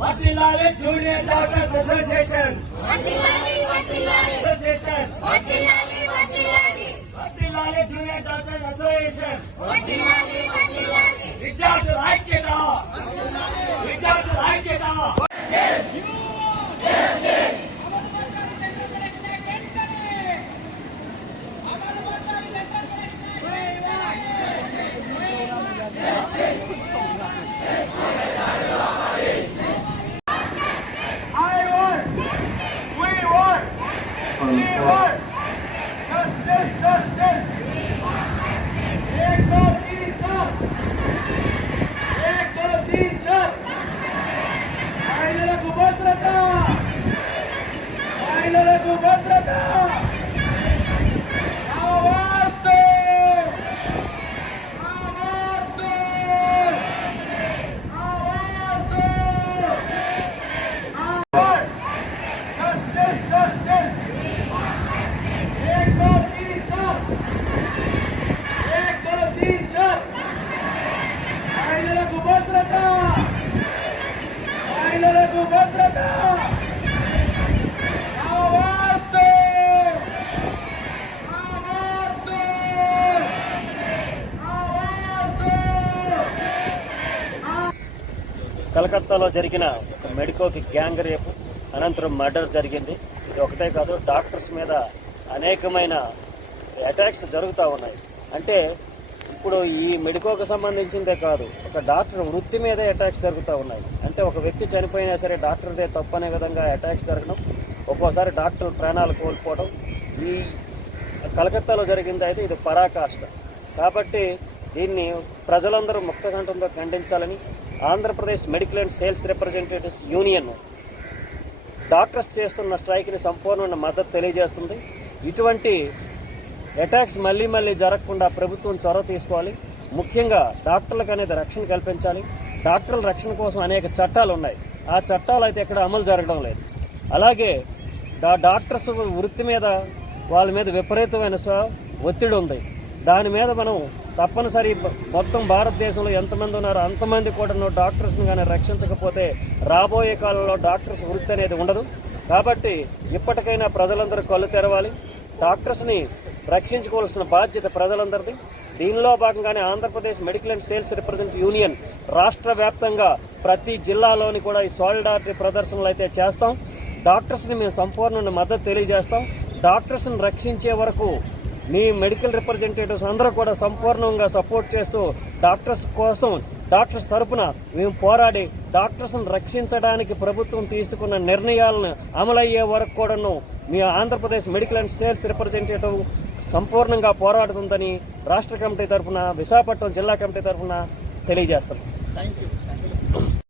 వర్ధిల్లాలి junior doctors association association వర్ధిల్లాలి junior doctors association విద్యార్థుల ఐక్యత కలకత్తాలో జరిగిన ఒక మెడికోకి గ్యాంగ్ రేపు అనంతరం మర్డర్ జరిగింది ఇది ఒకటే కాదు డాక్టర్స్ మీద అనేకమైన అటాక్స్ జరుగుతూ ఉన్నాయి అంటే ఇప్పుడు ఈ మెడికోకు సంబంధించిందే కాదు ఒక డాక్టర్ వృత్తి మీదే అటాక్స్ జరుగుతూ ఉన్నాయి అంటే ఒక వ్యక్తి చనిపోయినా సరే డాక్టర్దే తప్పనే విధంగా అటాక్స్ జరగడం ఒక్కోసారి డాక్టర్ ప్రాణాలు కోల్పోవడం ఈ కలకత్తాలో జరిగింది అయితే ఇది పరాకాష్ట కాబట్టి దీన్ని ప్రజలందరూ ముక్తకంఠంతో ఖండించాలని Andhra Pradesh medical and sales representatives union doctors చేస్తున్న స్ట్రైక్ని సంపూర్ణమైన మద్దతు తెలియజేస్తుంది ఇటువంటి అటాక్స్ మళ్ళీ మళ్ళీ జరగకుండా ప్రభుత్వం చొరవ తీసుకోవాలి ముఖ్యంగా డాక్టర్లకు అనేది రక్షణ కల్పించాలి డాక్టర్ల రక్షణ కోసం అనేక చట్టాలు ఉన్నాయి ఆ చట్టాలు అయితే ఎక్కడ అమలు జరగడం లేదు అలాగే డాక్టర్స్ వృత్తి మీద వాళ్ళ మీద విపరీతమైన ఒత్తిడి ఉంది దాని మీద మనం తప్పనిసరి మొత్తం భారతదేశంలో ఎంతమంది ఉన్నారో అంతమంది కూడాను డాక్టర్స్ని కానీ రక్షించకపోతే రాబోయే కాలంలో డాక్టర్స్ వృత్తి అనేది ఉండదు కాబట్టి ఇప్పటికైనా ప్రజలందరూ కళ్ళు తెరవాలి డాక్టర్స్ని రక్షించుకోవాల్సిన బాధ్యత ప్రజలందరిది దీనిలో భాగంగానే Andhra Pradesh medical and sales representative union రాష్ట్ర వ్యాప్తంగా ప్రతి జిల్లాలోని కూడా ఈ సాలిడారిటీ ప్రదర్శనలు అయితే చేస్తాం డాక్టర్స్ని మేము సంపూర్ణ మద్దతు తెలియజేస్తాం డాక్టర్స్ని రక్షించే వరకు మీ మెడికల్ రిప్రజెంటేటివ్స్ అందరూ కూడా సంపూర్ణంగా సపోర్ట్ చేస్తూ డాక్టర్స్ కోసం డాక్టర్స్ తరపున మేము పోరాడి డాక్టర్స్ని రక్షించడానికి ప్రభుత్వం తీసుకున్న నిర్ణయాలను అమలయ్యే వరకు కూడాను మీ Andhra Pradesh medical and sales representative సంపూర్ణంగా పోరాడుతుందని రాష్ట్ర కమిటీ తరఫున విశాఖపట్నం జిల్లా కమిటీ తరఫున తెలియజేస్తాం థ్యాంక్ యూ